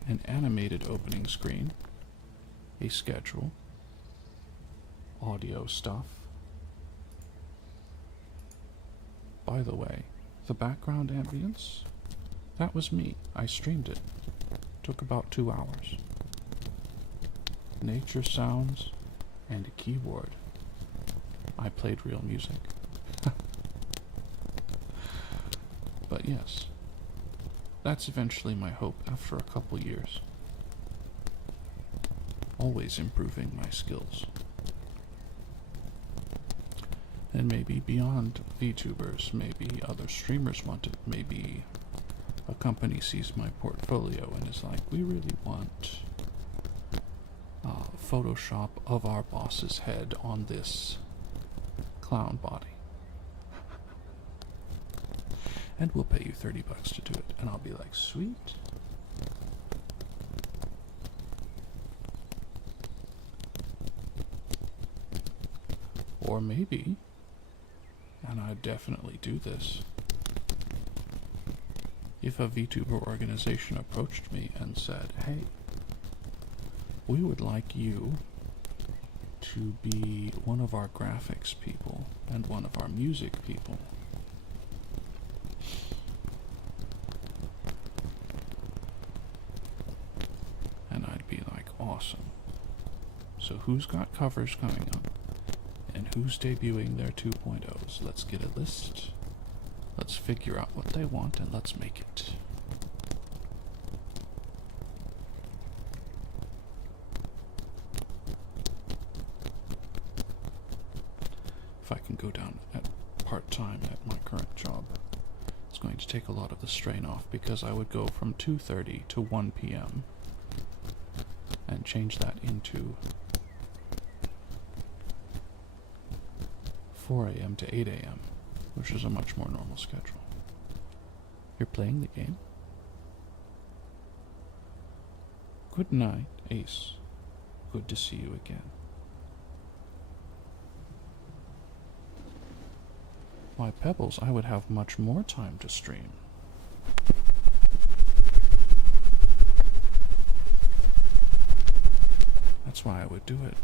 an animated opening screen, a schedule, audio stuff. By the way, the background ambience, that was me. I streamed it. Took about 2 hours. Nature sounds and a keyboard. I played real music. But yes, that's eventually my hope after a couple years. Always improving my skills. And maybe beyond VTubers, maybe other streamers want it. Maybe a company sees my portfolio and is like, we really want Photoshop of our boss's head on this clown body. And we'll pay you $30 to do it. And I'll be like, sweet. Or maybe, and and I'd definitely do this. If a VTuber organization approached me and said, hey, we would like you to be one of our graphics people and one of our music people, and I'd be like, awesome. So who's got covers coming up? And who's debuting their 2.0s? Let's get a list. Let's figure out what they want and let's make it. If I can go down at part-time at my current job, it's going to take a lot of the strain off, because I would go from 2:30 to 1 p.m. and change that into 4 a.m. to 8 a.m., which is a much more normal schedule. You're playing the game? Good night, Ace. Good to see you again. Why, Pebbles, I would have much more time to stream. That's why I would do it.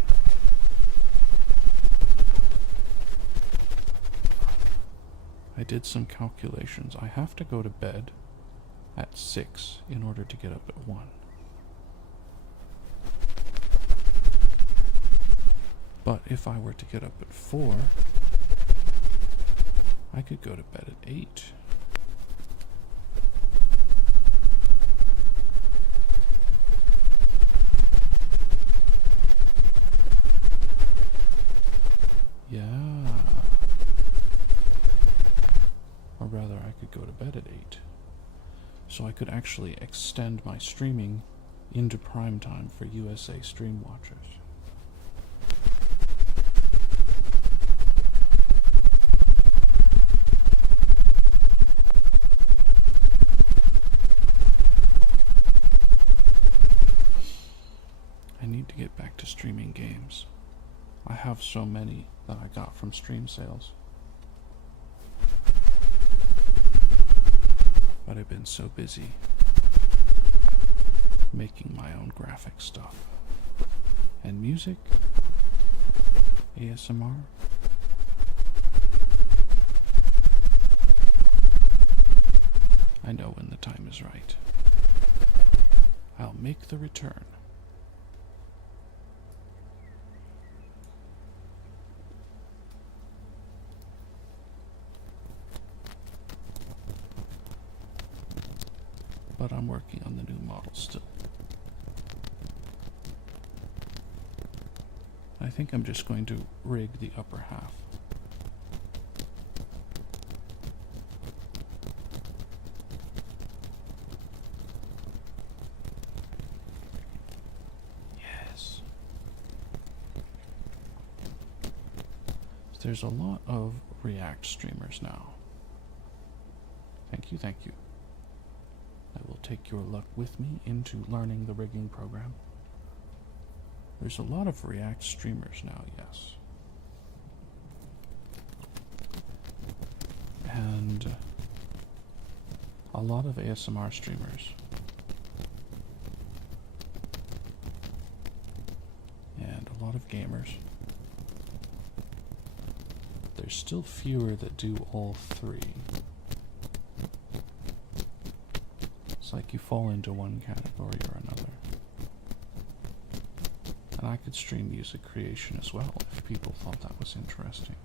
I did some calculations. I have to go to bed at 6 in order to get up at 1. But if I were to get up at 4, I could go to bed at 8. Yeah. Or rather, I could go to bed at 8. So I could actually extend my streaming into prime time for USA stream watchers. I need to get back to streaming games. I have so many that I got from stream sales. But I've been so busy making my own graphic stuff. And music, ASMR. I know when the time is right. I'll make the return. But I'm working on the new model still. I think I'm just going to rig the upper half. Yes. There's a lot of React streamers now. Thank you, thank you. I will take your luck with me into learning the rigging program. There's a lot of React streamers now, yes. And a lot of ASMR streamers. And a lot of gamers. There's still fewer that do all three. It's like you fall into one category or another. And I could stream music creation as well if people thought that was interesting.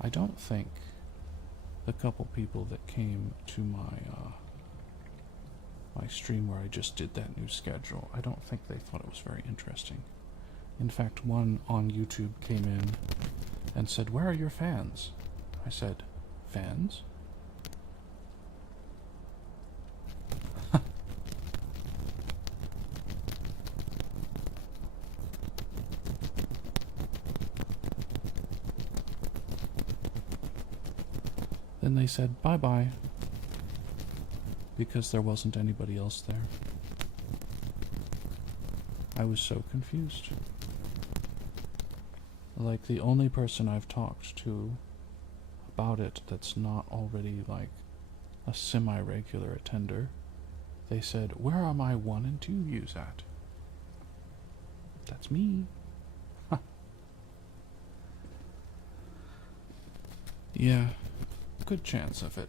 I don't think the couple people that came to my stream where I just did that new schedule, I don't think they thought it was very interesting. In fact, one on YouTube came in and said, "Where are your fans?" I said, "Fans?" Then they said bye-bye, because there wasn't anybody else there. I was so confused. Like, the only person I've talked to about it that's not already, like, a semi-regular attender, they said, "Where are my 1 and 2 views at?" That's me. Yeah, good chance of it.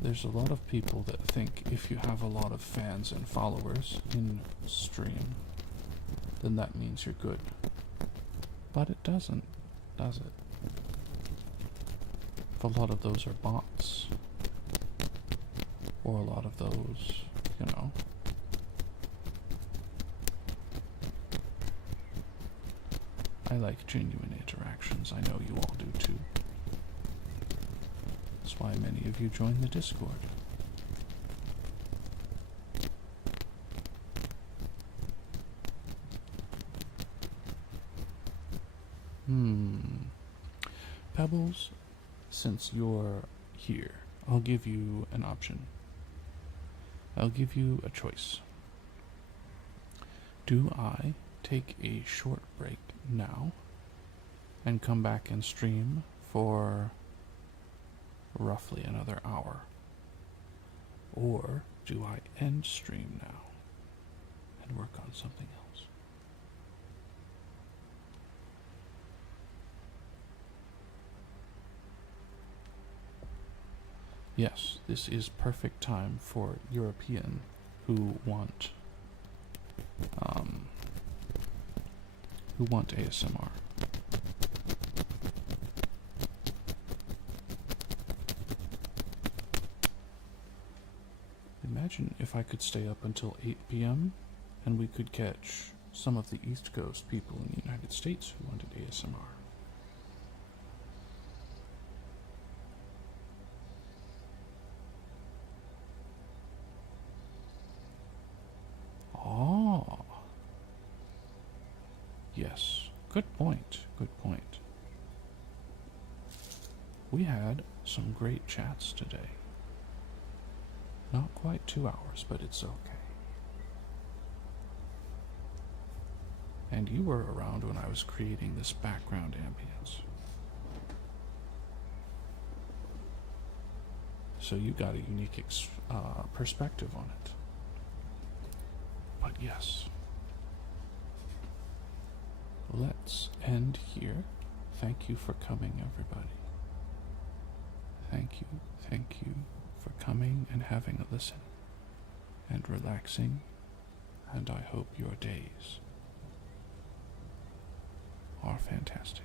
There's a lot of people that think if you have a lot of fans and followers in stream, then that means you're good. But it doesn't, does it? If a lot of those are bots, or a lot of those, you know. I like genuine interactions. I know you all do too. That's why many of you join the Discord. Pebbles, since you're here, I'll give you an option. I'll give you a choice. Do I take a short break now and come back and stream for roughly another hour? Or do I end stream now and work on something else? Yes, this is perfect time for European who want ASMR. Imagine if I could stay up until 8 p.m. and we could catch some of the East Coast people in the United States who wanted ASMR. Oh. Yes, good point, good point. We had some great chats today. Not quite 2 hours, but it's okay. And you were around when I was creating this background ambience. So you got a unique perspective on it. But yes. Let's end here. Thank you for coming, everybody. Thank you for coming and having a listen and relaxing, and I hope your days are fantastic.